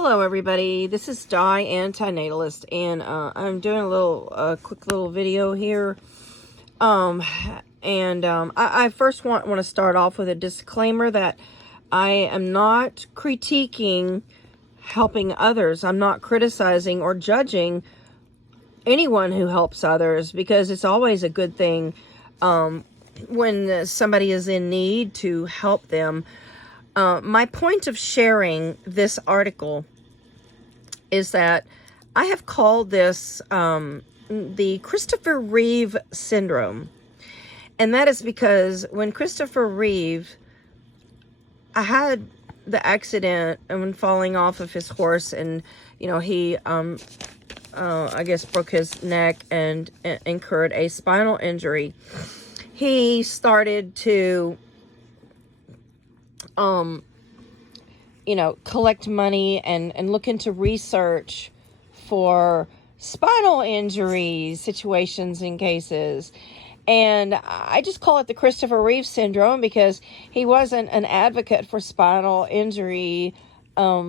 Hello everybody, this is Di, Antinatalist, and I'm doing a little quick little video here. I first want to start off with a disclaimer that I am not critiquing helping others. I'm not criticizing or judging anyone who helps others, because it's always a good thing when somebody is in need to help them. My point of sharing this article is that I have called this the Christopher Reeve syndrome. And that is because when Christopher Reeve had the accident and when falling off of his horse, and he I guess broke his neck and incurred a spinal injury, he started to collect money and look into research for spinal injury situations and cases. And I just call it the Christopher Reeve syndrome because he wasn't an advocate for spinal injury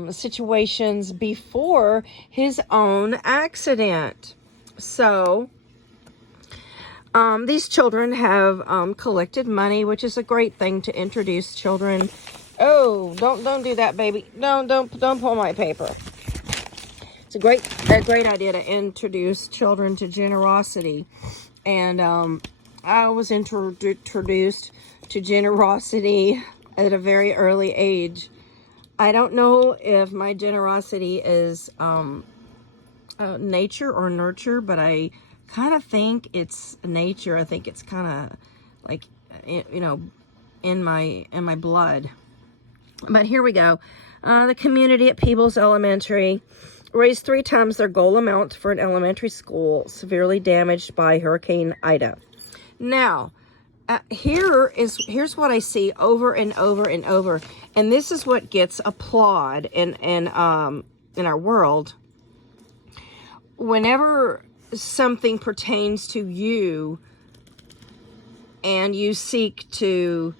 situations before his own accident. So these children have collected money, which is a great thing to introduce children. Oh, don't do that, baby. Don't pull my paper. It's a great idea to introduce children to generosity. And I was introduced to generosity at a very early age. I don't know if my generosity is nature or nurture, but I kind of think it's nature. I think it's kind of like, in my blood. But here we go. The community at Peebles Elementary raised 3 times their goal amount for an elementary school severely damaged by Hurricane Ida. Now, here's what I see over and over and over, and this is what gets applaud in our world. Whenever something pertains to you and you seek to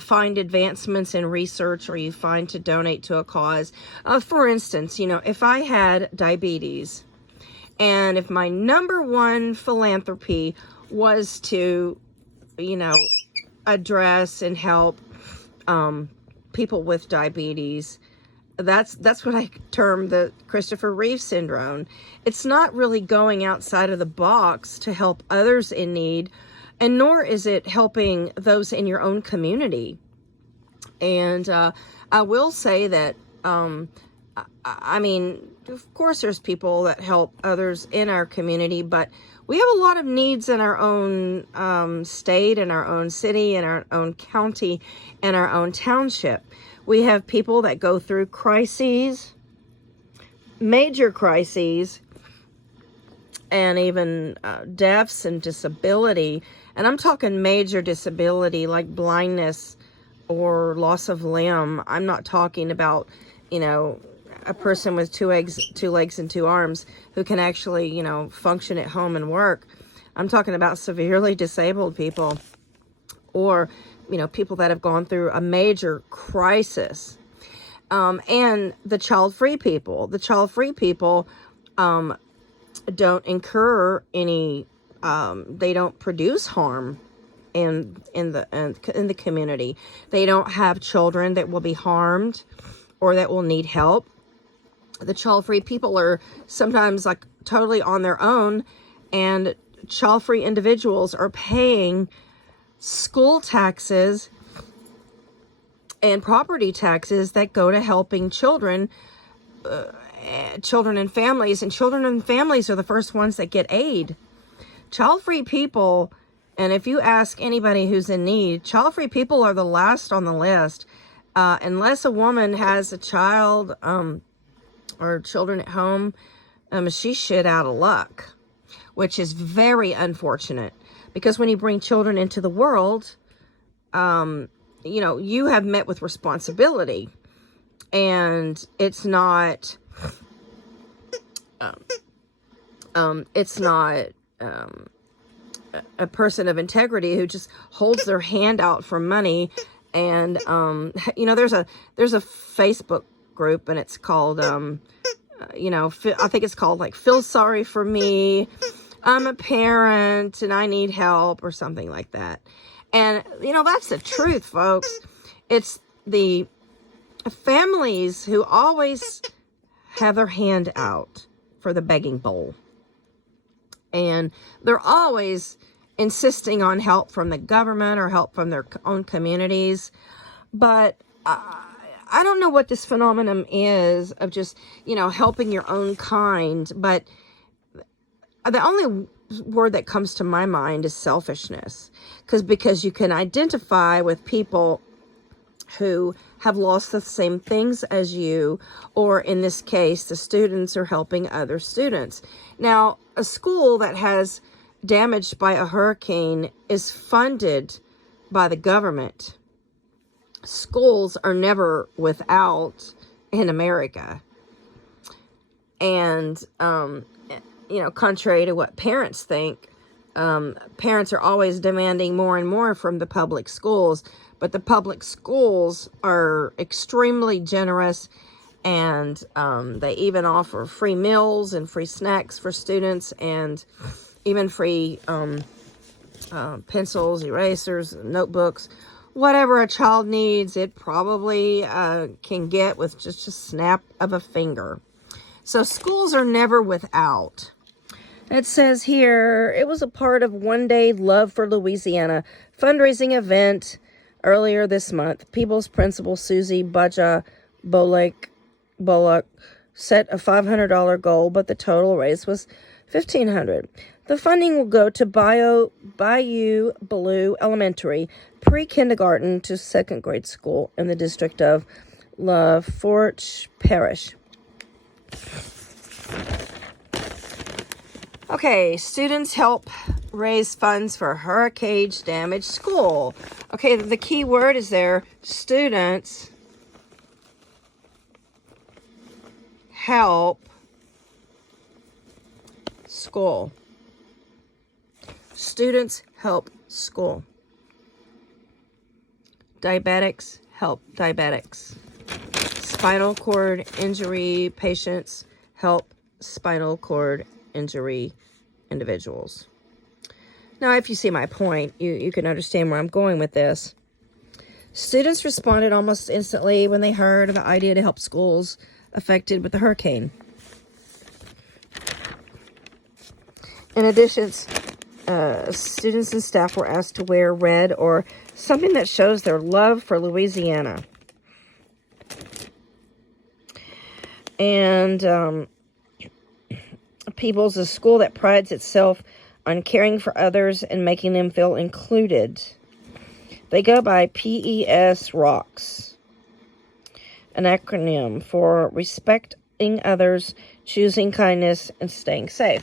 find advancements in research, or you find to donate to a cause. For instance, if I had diabetes, and if my number one philanthropy was to, address and help people with diabetes, that's what I term the Christopher Reeve syndrome. It's not really going outside of the box to help others in need, and nor is it helping those in your own community. And I will say that, I mean, of course there's people that help others in our community, but we have a lot of needs in our own state, in our own city, in our own county, and our own township. We have people that go through crises, major crises, and even deaths and disability. And I'm talking major disability like blindness or loss of limb. I'm not talking about, a person with 2 legs and 2 arms who can actually, function at home and work. I'm talking about severely disabled people, or, people that have gone through a major crisis. And the child-free people. The child-free people don't incur any, they don't produce harm in the community. They don't have children that will be harmed or that will need help. The child-free people are sometimes like totally on their own, and child-free individuals are paying school taxes and property taxes that go to helping children and families, and children and families are the first ones that get aid. Child-free people, and if you ask anybody who's in need, child-free people are the last on the list. Unless a woman has a child or children at home, she's shit out of luck, which is very unfortunate, because when you bring children into the world, you have met with responsibility, and it's not a person of integrity who just holds their hand out for money. And there's a Facebook group, and it's called, you know, I think it's called like Feel Sorry for Me. I'm a parent and I need help or something like that. And, you know, that's the truth, folks. It's the families who always have their hand out for the begging bowl. And they're always insisting on help from the government or help from their own communities. But I don't know what this phenomenon is of just, you know, helping your own kind. But the only word that comes to my mind is selfishness. Because you can identify with people who have lost the same things as you, or in this case, the students are helping other students. Now, a school that has damaged by a hurricane is funded by the government. Schools are never without in America. And, you know, contrary to what parents think, parents are always demanding more and more from the public schools. But the public schools are extremely generous, and they even offer free meals and free snacks for students, and even free pencils, erasers, notebooks. Whatever a child needs, it probably can get with just a snap of a finger. So schools are never without. It says here, it was a part of One Day Love for Louisiana fundraising event earlier this month. People's Principal Susie Bullock set a $500 goal, but the total raise was $1,500. The funding will go to Bayou Blue Elementary, pre-kindergarten to second grade school in the district of La Fourche Parish. Okay, students help raise funds for hurricane-damaged school. Okay, the key word is there, students help school. Students help school. Diabetics help diabetics. Spinal cord injury patients help spinal cord injury individuals. Now, if you see my point, you can understand where I'm going with this. Students responded almost instantly when they heard of the idea to help schools affected with the hurricane. In addition, students and staff were asked to wear red or something that shows their love for Louisiana. And People's a school that prides itself on caring for others and making them feel included. They go by PES ROCKS, an acronym for respecting others, choosing kindness, and staying safe.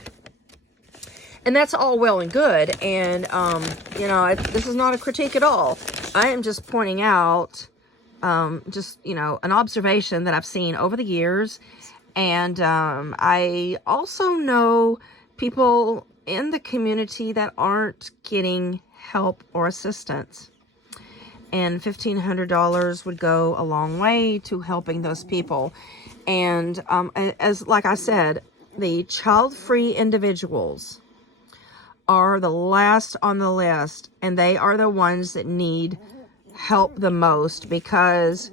And that's all well and good. And, you know, this is not a critique at all. I am just pointing out, just, you know, an observation that I've seen over the years. And I also know people in the community that aren't getting help or assistance. And $1,500 would go a long way to helping those people. And like I said, the child-free individuals are the last on the list, and they are the ones that need help the most because,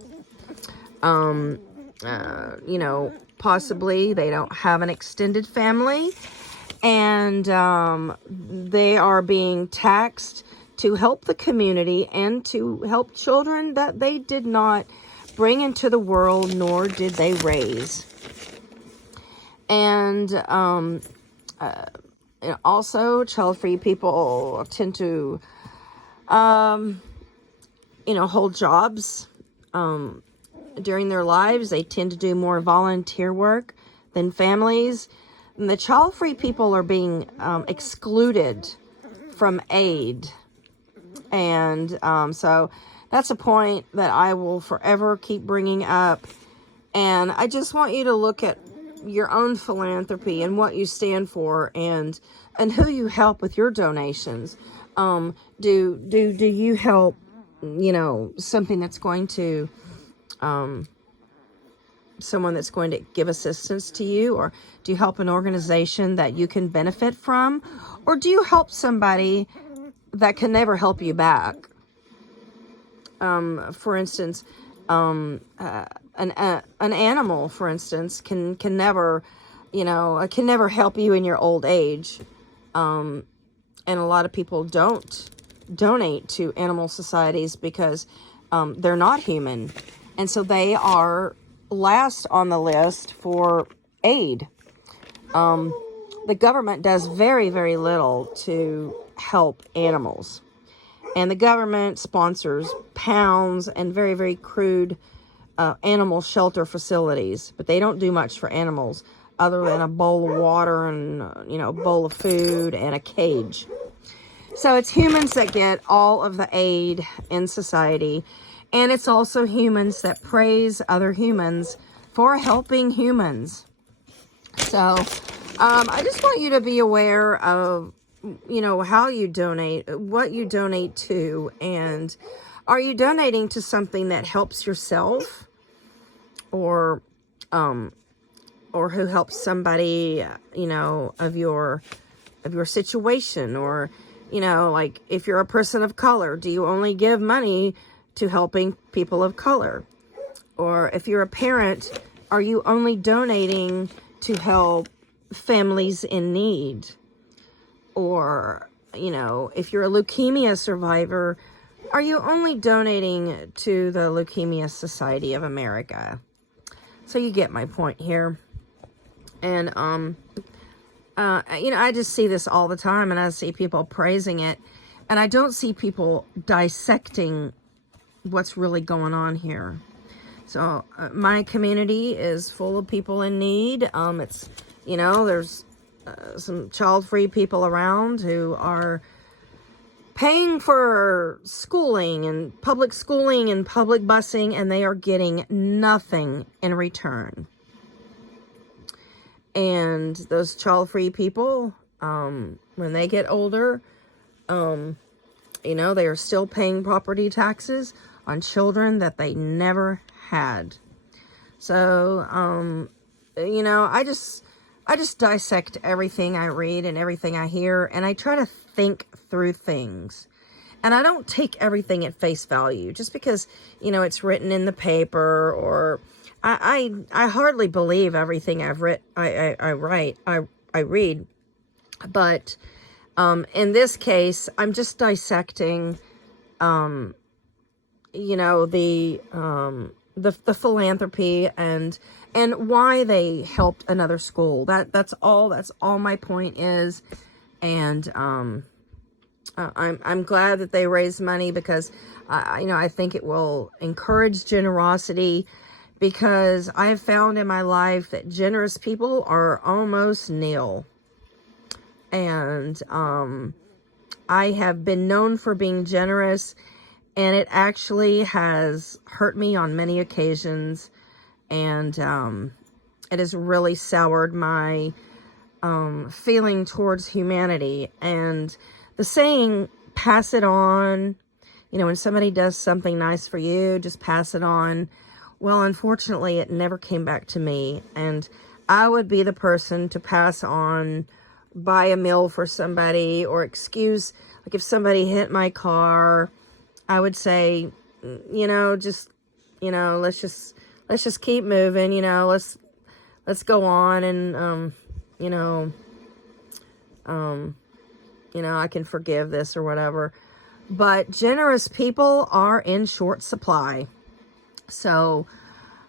you know, possibly they don't have an extended family, and they are being taxed to help the community and to help children that they did not bring into the world, nor did they raise. And also, child-free people tend to, you know, hold jobs during their lives. They tend to do more volunteer work than families. And the child-free people are being excluded from aid. And so that's a point that I will forever keep bringing up. And I just want you to look at your own philanthropy and what you stand for, and who you help with your donations. Do you help, you know, something that's going to someone that's going to give assistance to you? Or do you help an organization that you can benefit from? Or do you help somebody that can never help you back? For instance, an animal, for instance, can never, can never help you in your old age. And a lot of people don't donate to animal societies because they're not human. And so they are last on the list for aid. The government does very, very little to help animals. And the government sponsors pounds and very, very crude animal shelter facilities. But they don't do much for animals other than a bowl of water and, a bowl of food and a cage. So it's humans that get all of the aid in society. And it's also humans that praise other humans for helping humans. So I just want you to be aware of how you donate, what you donate to, and are you donating to something that helps yourself, or who helps somebody, of your situation, or, like if you're a person of color, do you only give money to helping people of color? Or if you're a parent, are you only donating to help families in need? Or, if you're a leukemia survivor, are you only donating to the Leukemia Society of America? So you get my point here. And, I just see this all the time, and I see people praising it, and I don't see people dissecting what's really going on here. So my community is full of people in need. It's, there's some child-free people around who are paying for schooling and public busing, and they are getting nothing in return. And those child-free people, when they get older, they are still paying property taxes on children that they never had. So, I just dissect everything I read and everything I hear, and I try to think through things. And I don't take everything at face value just because, it's written in the paper, or I hardly believe everything I read. But in this case, I'm just dissecting, the philanthropy and why they helped another school. That's all my point is. And I'm glad that they raised money, because I think it will encourage generosity, because I have found in my life that generous people are almost nil. And I have been known for being generous, and it actually has hurt me on many occasions, and it has really soured my feeling towards humanity. And the saying, pass it on, when somebody does something nice for you, just pass it on. Well, unfortunately, it never came back to me, and I would be the person to pass on, buy a meal for somebody, or excuse, like if somebody hit my car, I would say, let's just keep moving, let's go on, and, I can forgive this or whatever. But generous people are in short supply. So,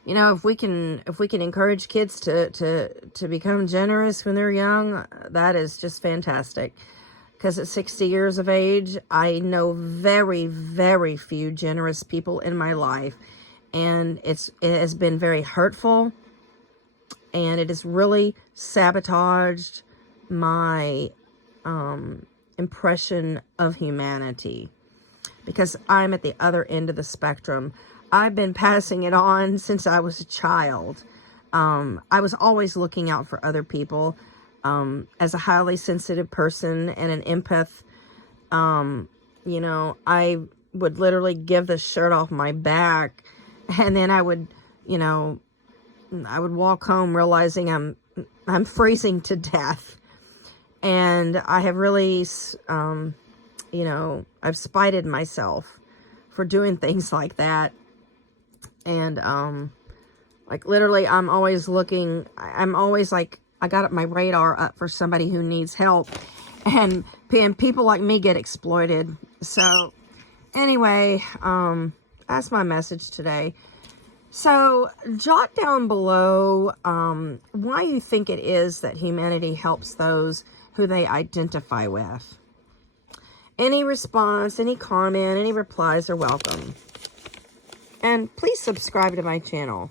if we can encourage kids to become generous when they're young, that is just fantastic. Because at 60 years of age, I know very, very few generous people in my life. And it has been very hurtful. And it has really sabotaged my impression of humanity. Because I'm at the other end of the spectrum. I've been passing it on since I was a child. I was always looking out for other people. As a highly sensitive person and an empath, I would literally give the shirt off my back, and then I would, I would walk home realizing I'm freezing to death. And I have really, you know, I've spited myself for doing things like that. And, like, literally, I'm always looking, I'm always like, I got my radar up for somebody who needs help. And people like me get exploited. So, anyway, that's my message today. So, jot down below why you think it is that humanity helps those who they identify with. Any response, any comment, any replies are welcome. And please subscribe to my channel.